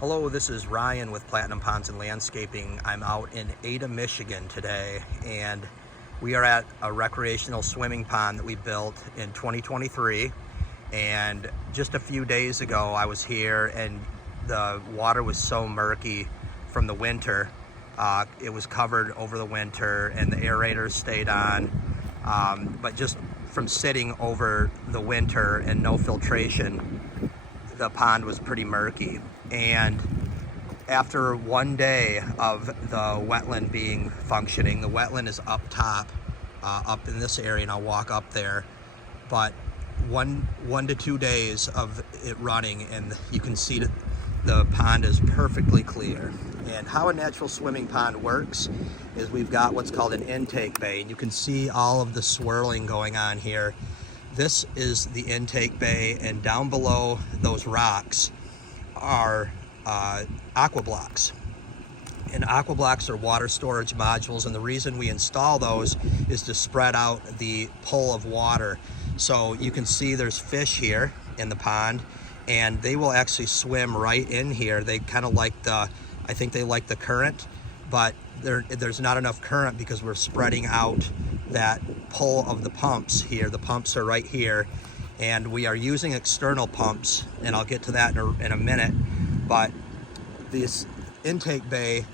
Hello, this is Ryan with Platinum Ponds and Landscaping. I'm out in Ada, Michigan today, and we are at a recreational swimming pond that we built in 2023. And just a few days ago, I was here and the water was so murky from the winter. It was covered over the winter and the aerators stayed on. But just from sitting over the winter and no filtration, the pond was pretty murky. And after one day of the wetland being functioning, the wetland is up top, up in this area, and I'll walk up there. But one to 2 days of it running, and you can see that the pond is perfectly clear. And how a natural swimming pond works is we've got what's called an intake bay, and you can see all of the swirling going on here. This is the intake bay, and down below those rocks are aqua blocks. And aqua blocks are water storage modules, and the reason we install those is to spread out the pull of water. So you can see there's fish here in the pond, and they will actually swim right in here. They kind of like I think they like the current, but there's not enough current because we're spreading out that pull of the pumps here. The pumps are right here, and we are using external pumps, and I'll get to that in a minute. But this intake bay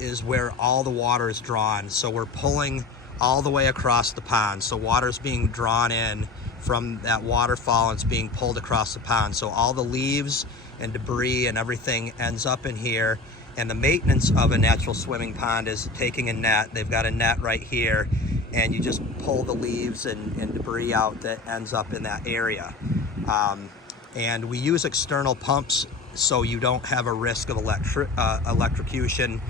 is where all the water is drawn. So we're pulling all the way across the pond. So water's being drawn in from that waterfall and it's being pulled across the pond. So all the leaves and debris and everything ends up in here. And the maintenance of a natural swimming pond is taking a net. They've got a net right here, and you just pull the leaves and debris out that ends up in that area. And we use external pumps so you don't have a risk of electrocution.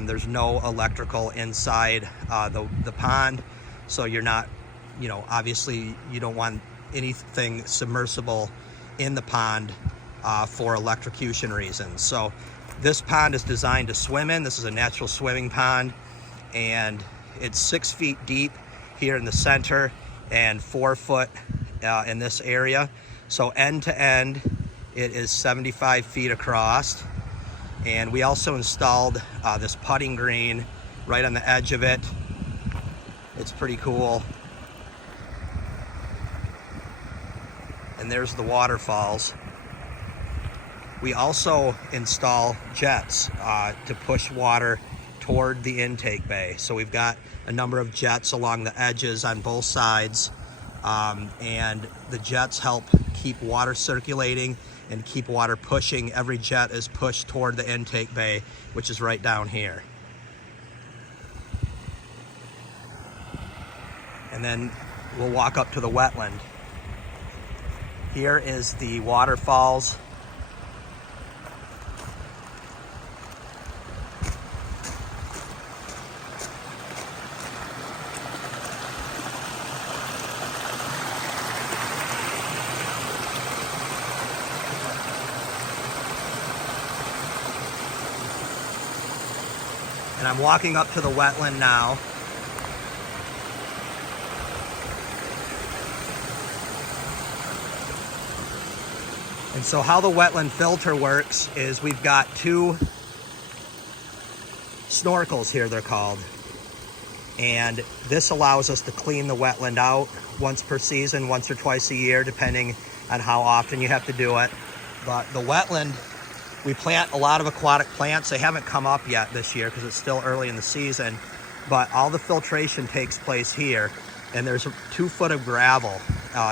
There's no electrical inside the pond, so you're not, obviously you don't want anything submersible in the pond for electrocution reasons. So this pond is designed to swim in. This is a natural swimming pond, and it's 6 feet deep here in the center and 4 foot in this area. So end to end, it is 75 feet across. And we also installed this putting green right on the edge of it. It's pretty cool. And there's the waterfalls. We also install jets to push water toward the intake bay. So we've got a number of jets along the edges on both sides. And the jets help keep water circulating and keep water pushing. Every jet is pushed toward the intake bay, which is right down here. And then we'll walk up to the wetland. Here is the waterfalls. And I'm walking up to the wetland now. And so how the wetland filter works is we've got 2 snorkels here, they're called. And this allows us to clean the wetland out once per season, once or twice a year, depending on how often you have to do it. But the wetland, we plant a lot of aquatic plants. They haven't come up yet this year because it's still early in the season, but all the filtration takes place here, and there's 2 foot of gravel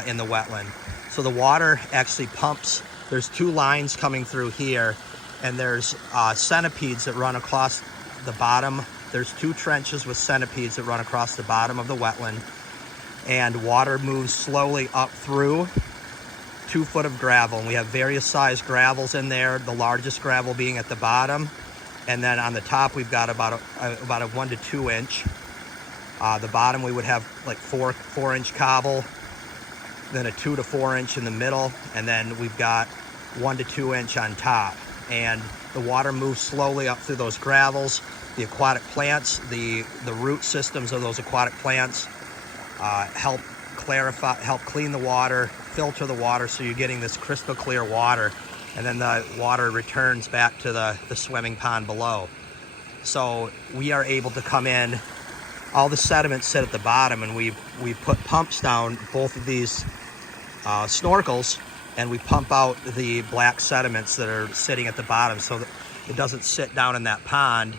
in the wetland. So the water actually pumps. There's 2 lines coming through here, and there's centipedes that run across the bottom. There's 2 trenches with centipedes that run across the bottom of the wetland, and water moves slowly up through 2 foot of gravel. And we have various size gravels in there, the largest gravel being at the bottom. And then on the top, we've got about a 1 to 2 inch. The bottom, we would have like 4 inch cobble, then a 2 to 4 inch in the middle. And then we've got 1 to 2 inch on top. And the water moves slowly up through those gravels. The aquatic plants, the root systems of those aquatic plants help clean the water, filter the water, so you're getting this crystal clear water. and then the water returns back to the swimming pond below. So we are able to come in, all the sediments sit at the bottom, and we've put pumps down both of these snorkels, and we pump out the black sediments that are sitting at the bottom so that it doesn't sit down in that pond.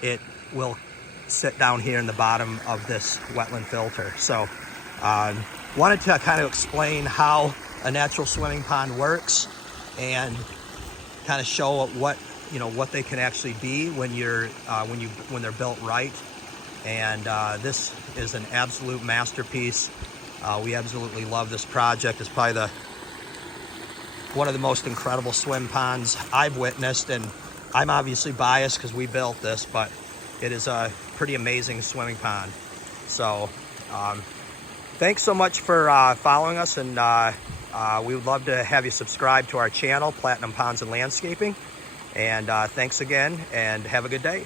It will sit down here in the bottom of this wetland filter. So wanted to kind of explain how a natural swimming pond works and kind of show what they can actually be when they're built right. And this is an absolute masterpiece. We absolutely love this project. It's probably one of the most incredible swim ponds I've witnessed, and I'm obviously biased because we built this, but it is a pretty amazing swimming pond. So thanks so much for following us, and we would love to have you subscribe to our channel, Platinum Ponds and Landscaping. And thanks again, and have a good day.